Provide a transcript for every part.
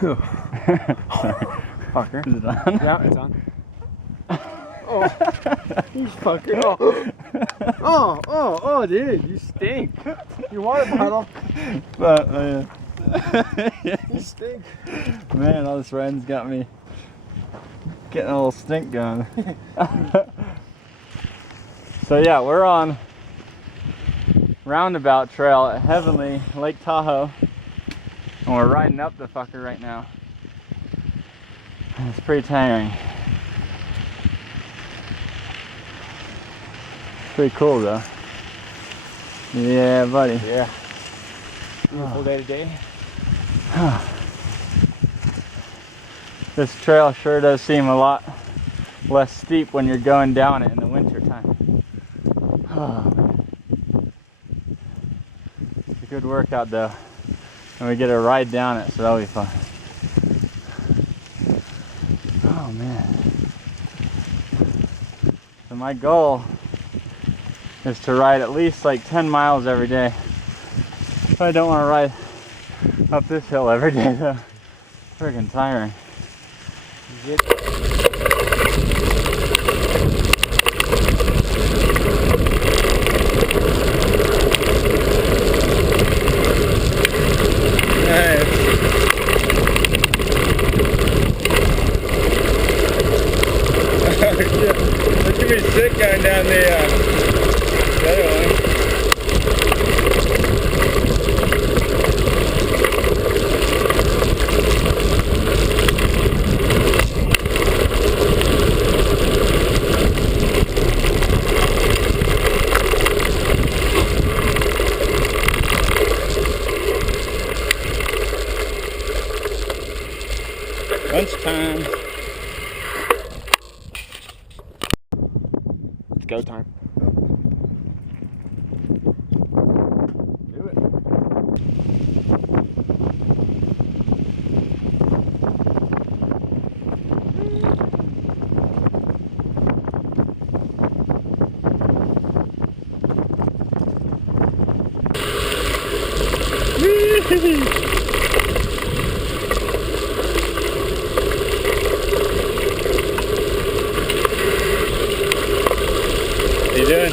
Sorry. Fucker. Is it on? Yeah, it's on. Oh, you fucker. Oh, dude, you stink. Your water bottle. But, You stink. man, all this riding's got me getting a little stink going. So yeah, we're on Roundabout Trail at Heavenly, Lake Tahoe. And we're riding up the fucker right now. It's pretty tiring. Pretty cool though. Yeah, buddy. Yeah. Beautiful day today. This trail sure does seem a lot less steep when you're going down it in the winter time. It's a good workout though. And we get a ride down it, so that'll be fun. Oh man. So my goal is to ride at least like 10 miles every day. I don't want to ride up this hill every day though. Friggin' tiring. Look at me sick going down the other one. Lunchtime. It's go time. Do it. What are you doing?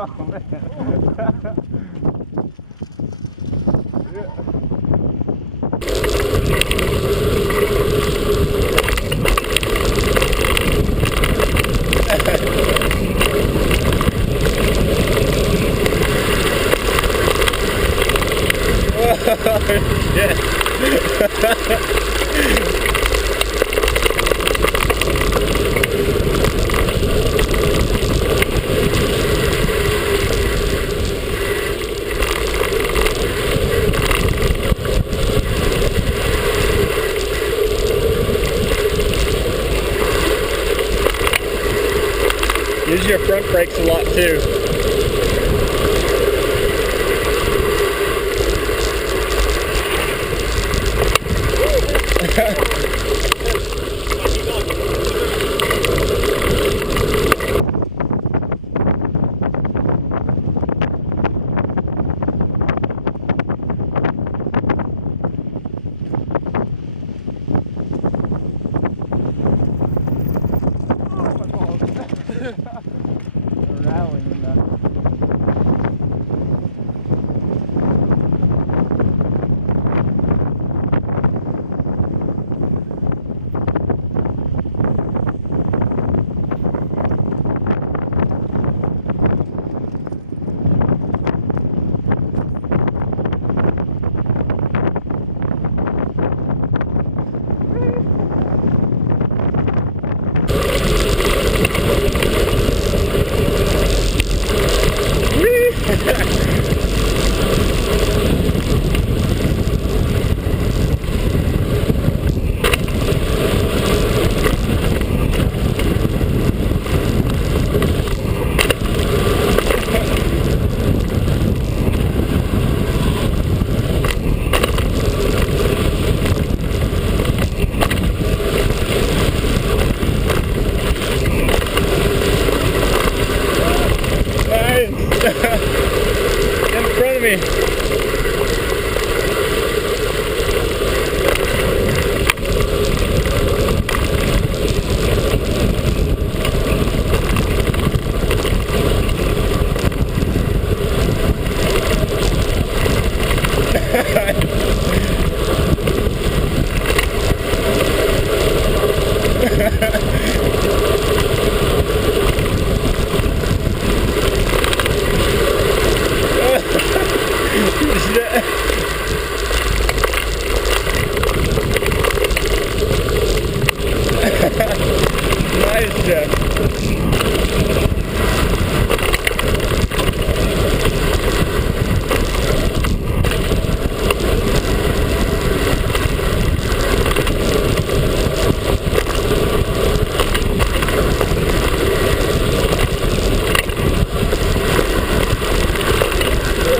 Oh man. Use your front brakes a lot too. of me. Nice, Jeff.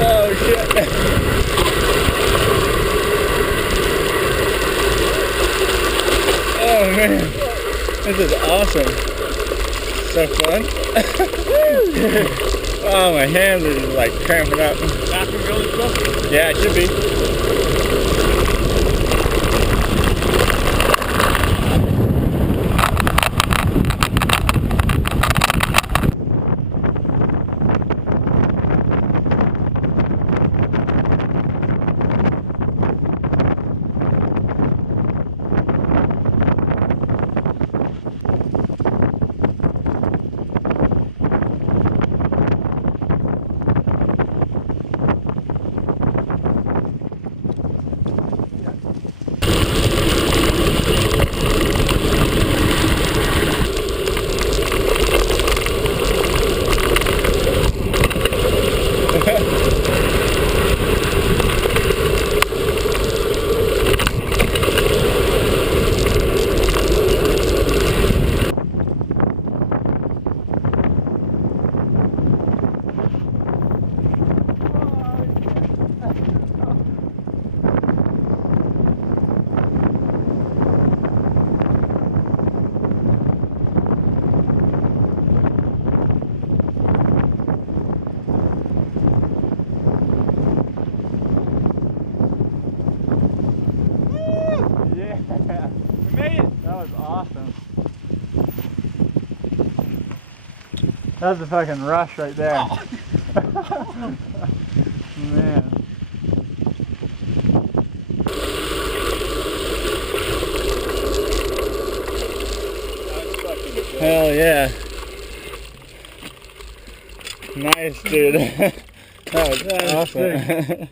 Oh, shit. Oh, man. This is awesome. So fun. Oh, my hands are just like cramping up. Bathroom really close? Yeah, it should be. Awesome. That was a fucking rush right there. Oh. Man. Hell yeah. Nice, dude. That was awesome.